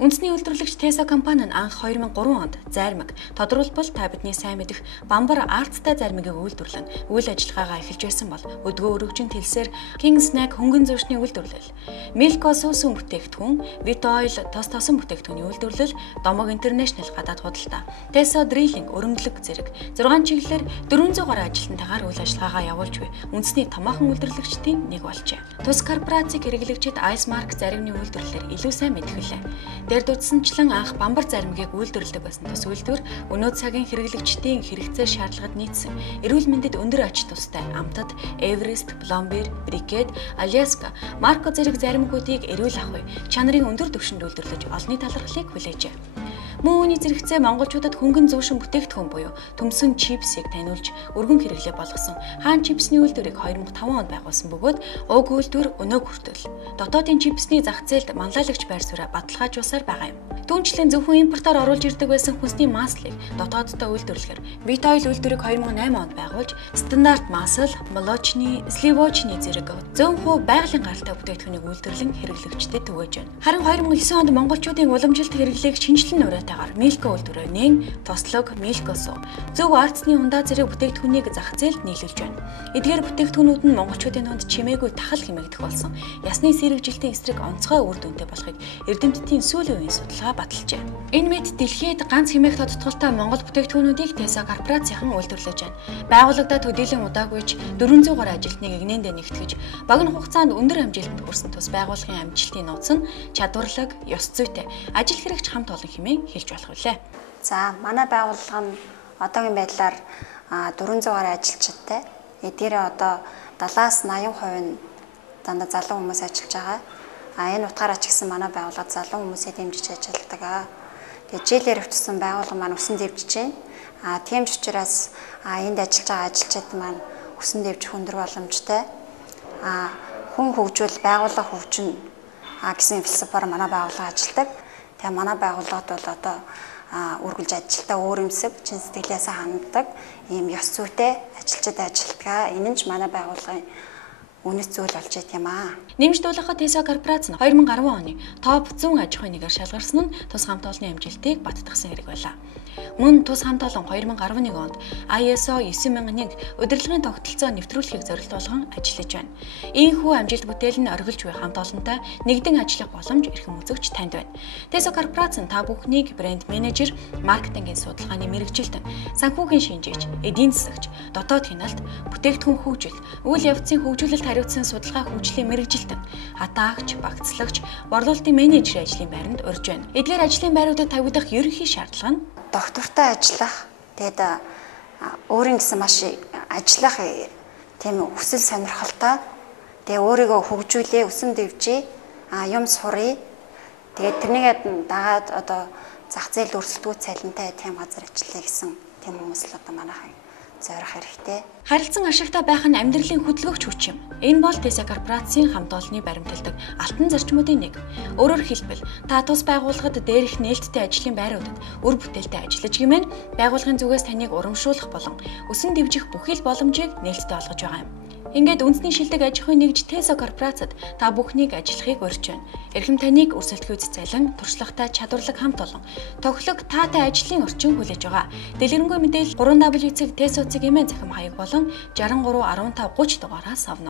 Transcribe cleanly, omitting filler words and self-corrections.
Үндэсний үйлдвэрлэгч Tesla компани нь анх 2003 онд зармиг, тодорхойлбол та бидний сайн мэдэх бамбар арттай зармигийг үйлдвэрлэн үйл ажиллагаагаа эхэлж байсан бол өдгөө өргөжин тэлсээр King Snack хөнгөн зүүшний үйлдвэрлэл, Milko сүүсэн бүтээгдэхүүн, Vitoil тос тосон бүтээгдэхүүний үйлдвэрлэл, Domog International гадаад худалдаа, Tesla Drilling өрөмдлөг зэрэг 6 чиглэлээр 400 гаруй ажилтнтайгаар үйл ажиллагаагаа явуулж буй үндэсний томоохон үйлдвэрлэгчдийн нэг болжээ. Тус корпорацийг хэрэглэгчид Icemark заримны үйлдвэрлэлээр илүү сайн мэдхэлээ. Дээр дутсанчлан анх бамбар заримгийг үйлдвэрлэдэг байсан тус үйлдвэр өнөө цагийн хэрэглэгчдийн хэрэгцээ шаардлагад нийцсэн эрүүл мэндэд өндөр ач тустай амтад Everest, Bloomberg, Briquet, Alaska, Marco зэрэг заримгуудыг эрүүл ахуй, чанарын өндөр түвшинд үйлдвэрлэж олонний талархлыг хүлээжээ. Мөн үүний зэрэгцээ монголчуудад хөнгөн зүүшин бүтээгдэхүүн буюу төмсөн чипсийг таниулж өргөн хэрэглээ болгосон хаан чипсний үйлдвэрийг 2005 онд байгуулсан бөгөөд уг үйлдвэр өнөөг хүртэл дотоодын чипсний зах зээлд манлайлагч байр сууриа баталгаажуулсаар байгаа юм. Түүнчлэн зөвхөн импортоор оруулж ирдэг байсан хүнсний маслыг дотооддоо үйлдвэрлэхээр Vitoil үйлдвэрийг 2008 онд байгуулж стандарт масл, молочны, сливочны зэрэг 100% байгалийн гаралтай бүтээгдэхүүнийг үйлдвэрлэн хэрэглэгчдэд түгээж байна. Харин 2009 онд монголчуудын уламжилт хэрэглээг шинжилэн нураатайгаар Milko үйлдвэрөө нээн тослог Milko суу зөв арцны ундаа зэрэг бүтээгдэхүүнийг зах зээлд нийлүүлж байна. Эдгээр бүтээгдэхүүнүүд нь монголчуудын дунд чимээгүй тахал хэмээгдэх болсон ясны сэргэжилтийн эсрэг онцгой үр дүнтэй болохыг эрдэмтдийн сүүлийн үеийн судалгаа баталжээ. Энэ мэд дэлхийд ганц хэмээх тодтголтой Монгол бүтээгдэхүүнүүдийг Tesla корпорацийн үйлдвэрлэж байна. Байгууллагадаа төдийлөн удаагүйч 400 гаруй ажилтныг игнэндээ нэгтгэж богино хугацаанд өндөр амжилтанд хүрсэн тус байгууллагын амжилтын нууц нь чадварлаг, ёс зүйтэй, ажил хэрэгч хамт олон хэмээн хэлж болох билээ. За, манай байгууллага нь одоогийн байдлаар 400 гаруй ажилчидтай. Эдгээрээ одоо 70-80% нь дандаа залуу хүмүүс ажиллаж байгаа. Энэ утгаараа ч гэсэн манай байгууллага залуу хүмүүсээ дэмжиж ажилладаг. Тэгээд жилээр өвчсөн байгууллага маань өсөн дэвжиж байна. Тийм ч учраас энд ажиллаж байгаа ажилчид маань өсөн дэвжих өндөр боломжтой. Хүн хөгжүүл байгууллага хөгжинэ гэсэн философоор манай байгууллага ажилладаг. Тэгээ манай байгууллагад бол одоо үргэлж ажилдаа өөр юмсэг, чин сэтгэлээсээ ханддаг, ийм ёс зүйтэй ажилчид ажилладаг. Энэ нь ч манай байгууллагын үнэт зүйл болж байт юм аа. Нэмждүүлэхэд Tesla корпорац нь 2010 оны топ 100 аж ахуйн нэгээр шалгарсан нь тус хамт олонны амжилтыг баттгсан хэрэг байлаа. Мөн тус хамт олон 2011 онд ISO 9001 удирдлагын тогтолцоо нэвтрүүлэхийг зорилт болгон ажиллаж байна. Ийхүү амжилт бүтээл нь оргилж буй хамт олонтой нэгдэн ажиллах боломж эрхэм үзэгч танд байна. Tesla корпорац нь та бүхнийг брэнд менежер, маркетингийн судалгааны мэрэгжилтэн, санхүүгийн шинжээч, эдийн засагч, дотоод хяналт, бүтээгдэхүүн хөгжил, үйл явцын хөгжүүлэлт хариуцсан судалгаа хөгжлийн мэрэгжилтэн, хатаагч, багцлагч, борлуулалтын менежерийн ажлын байранд урьж байна. Эдгээр ажлын байруудад тавигдах ерөнхий шаардлага нь доктортой ажиллах, тэгээд өөрийн гэсэн маш ажиллах тийм хүсэл сонирхолтой, тэгээд өөрийгөө хөгжүүлээ, өсөн дэвжээ, юм сурыг. Тэгээд тэрнийгээ дагаад одоо зах зээл өрсөлдөө цалинтай тийм газар ажиллая гэсэн тийм хүмүүс л одоо манайхаа зорих хэрэгтэй. Харилцан ашигтай байх нь амьдралын хөдөлгөгч хүч юм. Энэ бол Tesla корпорацийн хамт олонны баримталдаг алтан зарчмуудын нэг. Өөрөөр хэлбэл, та тус байгууллагад дээрх нээлттэй ажлын байруудад үр бүтээлтэй ажиллаж гэмээр байгууллагын зүгээс таныг урамшуулах болон өсөн дэвжих бүхий л боломжийг нээлттэй олгож байгаа юм. Ингээд үндэсний шилдэг аж ахуйн нэгж Tesla корпорацад та бүхнийг ажиллахыг урьж байна. Эрхэм таныг өрсөлдөхүйц цалин, туршлагатай чадварлаг хамт олон тоглог таатай ажлын орчин хүлээж байгаа. Дэлгэрэнгүй мэдээлэл 3W-цэг Tesla-цэг эмээ захим хаяг болон 63 15 30 дугаараас авна.